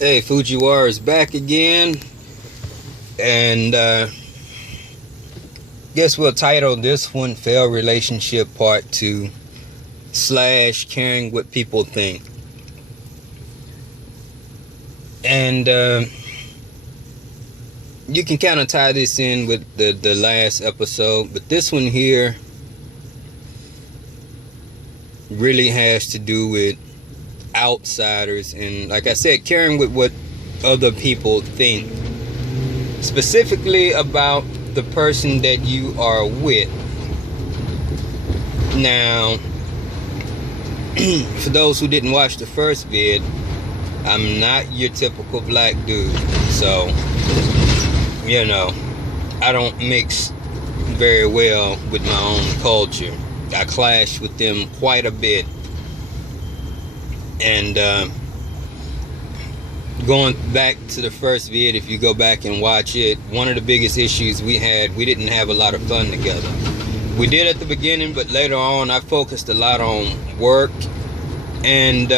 Hey, Fujiwara is back again, and guess we'll title this one "Failed Relationship Part 2 / Caring What People Think." And you can kind of tie this in with the last episode, but this one here really has to do with outsiders, and like I said, caring with what other people think, specifically about the person that you are with. Now, for those who didn't watch the first vid, I'm not your typical black dude, so I don't mix very well with my own culture. I clash with them quite a bit. And going back to the first vid, if you go back and watch it, one of the biggest issues we didn't have a lot of fun together. We did at the beginning, but later on I focused a lot on work. And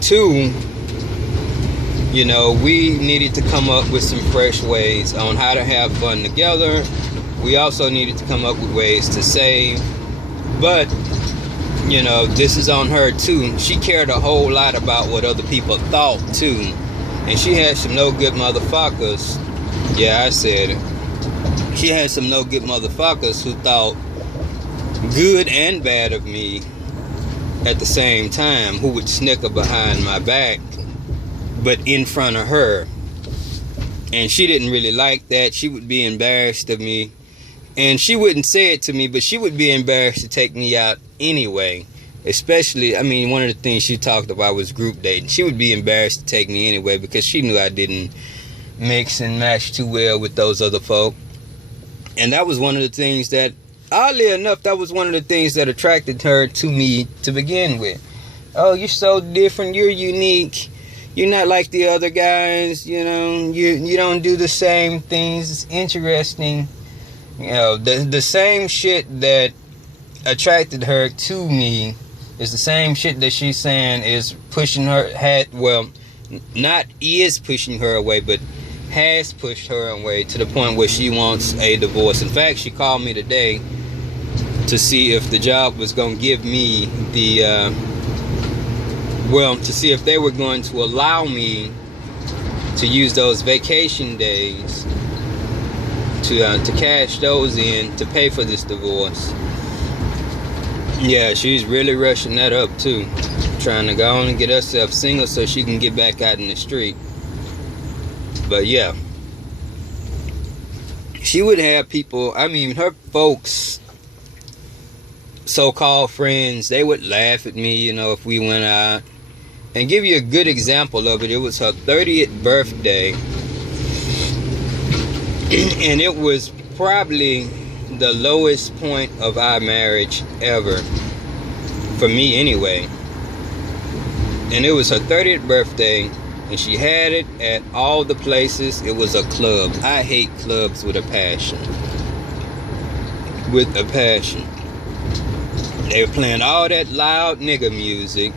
two, we needed to come up with some fresh ways on how to have fun together. We also needed to come up with ways to save. But this is on her too. She cared a whole lot about what other people thought too. And she had some no good motherfuckers. Yeah, I said it. She had some no good motherfuckers who thought good and bad of me at the same time, who would snicker behind my back, but in front of her. And she didn't really like that. She would be embarrassed of me. And she wouldn't say it to me, but she would be embarrassed to take me out anyway. Especially, one of the things she talked about was group dating. She would be embarrassed to take me anyway because she knew I didn't mix and match too well with those other folk. And that was one of the things that, oddly enough, that was one of the things that attracted her to me to begin with. Oh, you're so different. You're unique. You're not like the other guys. You don't do the same things. It's interesting. The same shit that attracted her to me is the same shit that she's saying is pushing her, not is pushing her away, but has pushed her away to the point where she wants a divorce. In fact, she called me today to see if the job was going to give me to see if they were going to allow me to use those vacation days to cash those in to pay for this divorce. Yeah, she's really rushing that up too, trying to go on and get herself single so she can get back out in the street. But yeah, she would have people, her folks, so-called friends, they would laugh at me, if we went out. And give you a good example of it, it was her 30th birthday. And it was probably the lowest point of our marriage ever. For me anyway. And it was her 30th birthday. And she had it at all the places. It was a club. I hate clubs with a passion. With a passion. They were playing all that loud nigga music.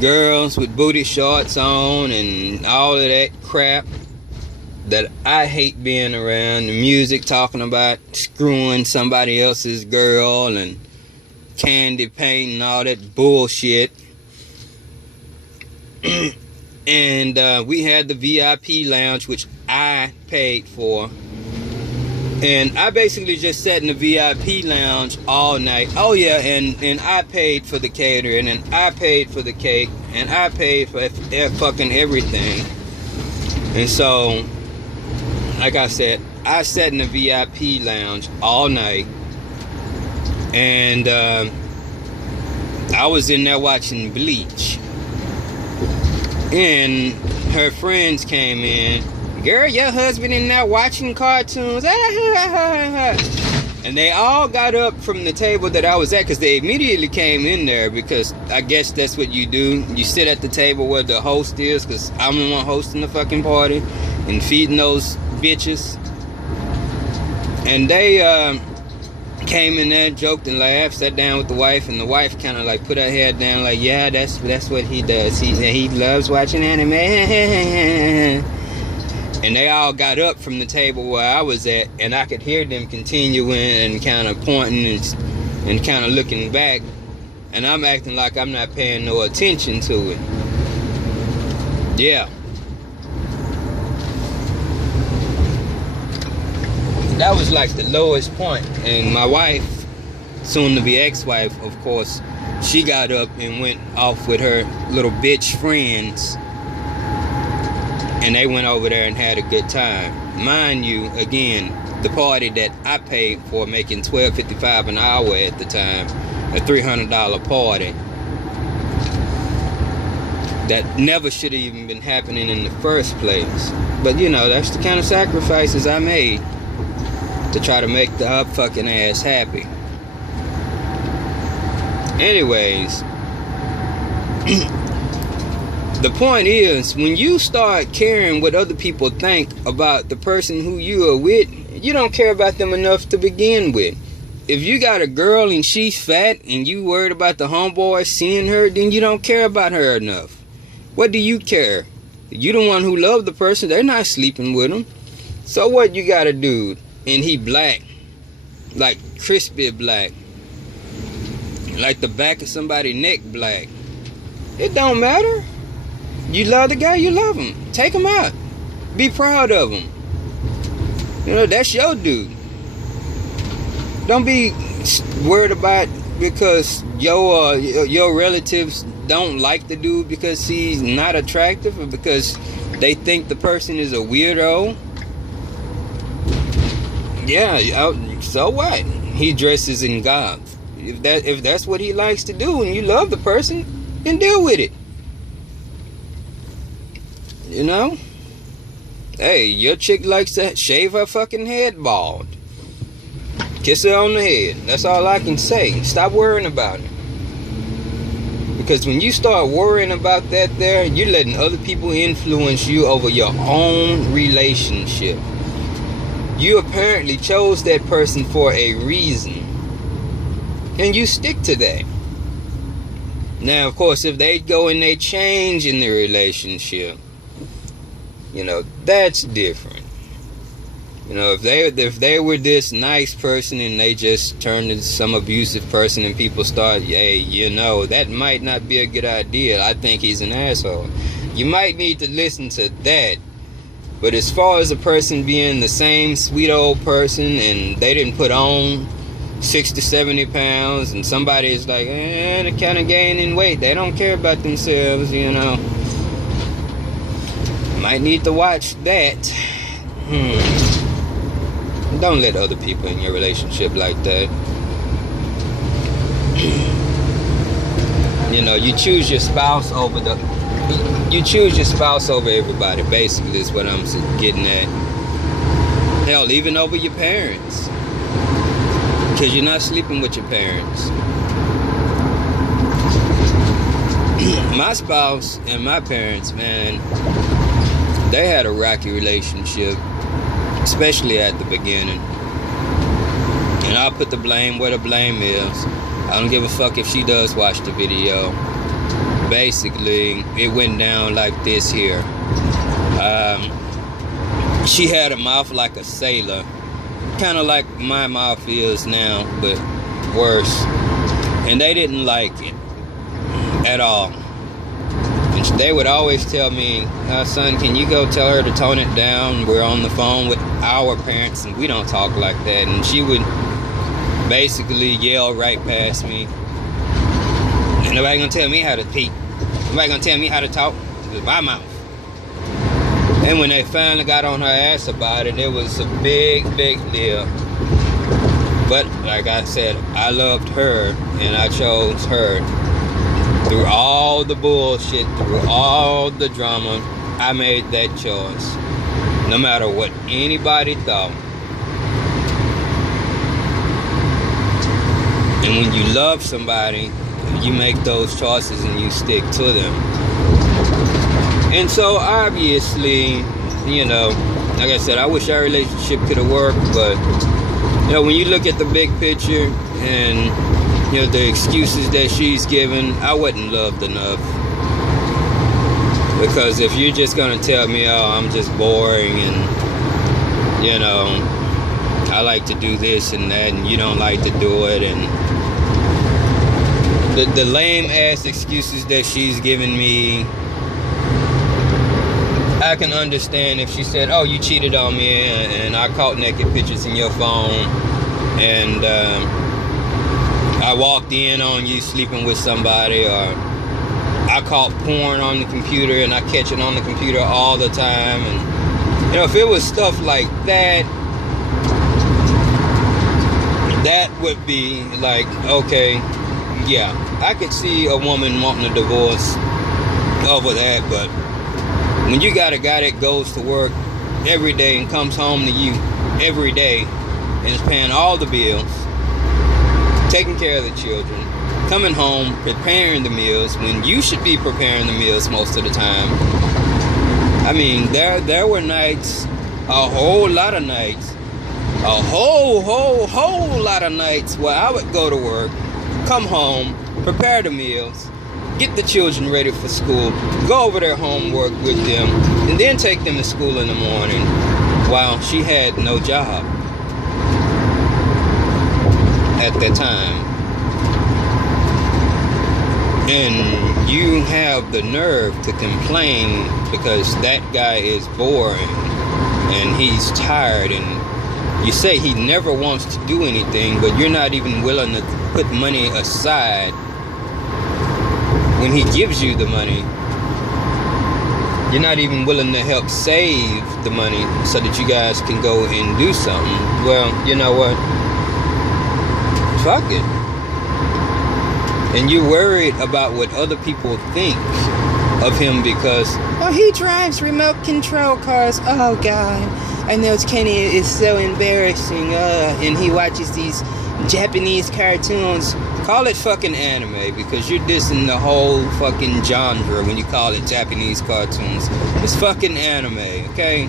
Girls with booty shorts on and all of that crap that I hate being around. The music talking about screwing somebody else's girl and candy paint and all that bullshit. And we had the VIP lounge, which I paid for. And I basically just sat in the VIP lounge all night. Oh yeah, and I paid for the catering, and I paid for the cake, and I paid for fucking everything. And so, like I said, I sat in the VIP lounge all night. And I was in there watching Bleach. And her friends came in. Girl, your husband in there watching cartoons. And they all got up from the table that I was at, because they immediately came in there, because I guess that's what you do. You sit at the table where the host is, because I'm the one hosting the fucking party and feeding those bitches. And they came in there, joked and laughed, sat down with the wife, and the wife kind of like put her head down, like, yeah, that's what he does. He loves watching anime. And they all got up from the table where I was at, and I could hear them continuing and kind of pointing and kind of looking back, and I'm acting like I'm not paying no attention to it. Yeah. That was like the lowest point. And my wife, soon to be ex-wife, of course, she got up and went off with her little bitch friends, and they went over there and had a good time. Mind you, again, the party that I paid for, making $12.55 an hour at the time, a $300 party, that never should have even been happening in the first place. But you know, that's the kind of sacrifices I made to try to make the up fucking ass happy. Anyways, the point is, when you start caring what other people think about the person who you are with, you don't care about them enough to begin with. If you got a girl and she's fat and you worried about the homeboy seeing her, then you don't care about her enough. What do you care? You the one who loved the person. They're not sleeping with him. So what you gotta do? And he black, like crispy black, like the back of somebody's neck black. It don't matter. You love the guy, you love him. Take him out. Be proud of him. You know, that's your dude. Don't be worried about because your relatives don't like the dude because he's not attractive, or because they think the person is a weirdo. Yeah, so what? He dresses in goth. If that's what he likes to do and you love the person, then deal with it. You know? Hey, your chick likes to shave her fucking head bald. Kiss her on the head. That's all I can say. Stop worrying about it. Because when you start worrying about that there, you're letting other people influence you over your own relationship. You apparently chose that person for a reason, and you stick to that. Now, of course, if they go and they change in the relationship, you know, that's different. You know, if they were this nice person and they just turned into some abusive person and people start, hey, you know, that might not be a good idea. I think he's an asshole. You might need to listen to that. But as far as a person being the same sweet old person and they didn't put on 60, 70 pounds and somebody is like, they're kind of gaining weight. They don't care about themselves, you know. Might need to watch that. Don't let other people in your relationship like that. You know, you choose your spouse over everybody, basically, is what I'm getting at. Hell, even over your parents. Because you're not sleeping with your parents. My spouse and my parents, man, they had a rocky relationship, especially at the beginning. And I'll put the blame where the blame is. I don't give a fuck if she does watch the video. Basically, it went down like this here. She had a mouth like a sailor, kind of like my mouth is now, but worse. And they didn't like it at all. And they would always tell me, son, can you go tell her to tone it down? We're on the phone with our parents and we don't talk like that. And she would basically yell right past me. Ain't nobody gonna tell me how to speak. Nobody gonna tell me how to talk with my mouth. And when they finally got on her ass about it, it was a big, big deal. But like I said, I loved her and I chose her. Through all the bullshit, through all the drama, I made that choice. No matter what anybody thought. And when you love somebody, you make those choices and you stick to them. And so obviously, you know, like I said, I wish our relationship could have worked, but You know, when you look at the big picture and, you know, the excuses that she's given, I wasn't loved enough. Because if you're just gonna tell me, oh, I'm just boring and, you know, I like to do this and that, and you don't like to do it, and the lame ass excuses that she's giving me, I can understand if she said, oh, you cheated on me and I caught naked pictures in your phone, and I walked in on you sleeping with somebody, or I caught porn on the computer and I catch it on the computer all the time. And, you know, if it was stuff like that, that would be like, okay, yeah, I could see a woman wanting a divorce over that. But when you got a guy that goes to work every day and comes home to you every day and is paying all the bills, taking care of the children, coming home, preparing the meals when you should be preparing the meals most of the time. I mean, there were nights, a whole lot of nights, a whole lot of nights where I would go to work, come home, prepare the meals, get the children ready for school, go over their homework with them, and then take them to school in the morning while she had no job at that time. And you have the nerve to complain because that guy is boring and he's tired, and you say he never wants to do anything, but you're not even willing to put money aside when he gives you the money. You're not even willing to help save the money so that you guys can go and do something. Well, you know what? Fuck it. And you're worried about what other people think of him because, oh, he drives remote control cars. Oh, God. I know Kenny is so embarrassing. And he watches these Japanese cartoons. Call it fucking anime, because you're dissing the whole fucking genre when you call it Japanese cartoons. It's fucking anime, okay?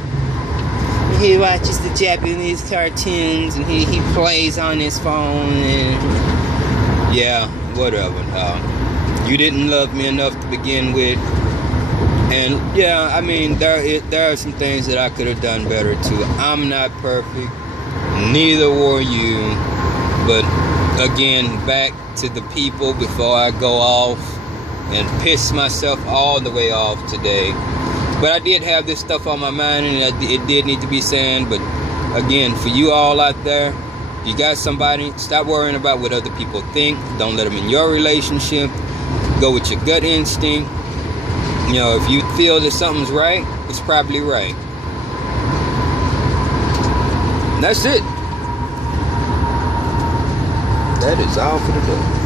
He watches the Japanese cartoons and he plays on his phone and... yeah, whatever. You didn't love me enough to begin with. And yeah, I mean, there are some things that I could have done better too. I'm not perfect. Neither were you. But again, back to the people before I go off and piss myself all the way off today. But I did have this stuff on my mind, and it did need to be said. But again, for you all out there, you got somebody, stop worrying about what other people think. Don't let them in your relationship. Go with your gut instinct. You know, if you feel that something's right, it's probably right. And that's it. That is all for today.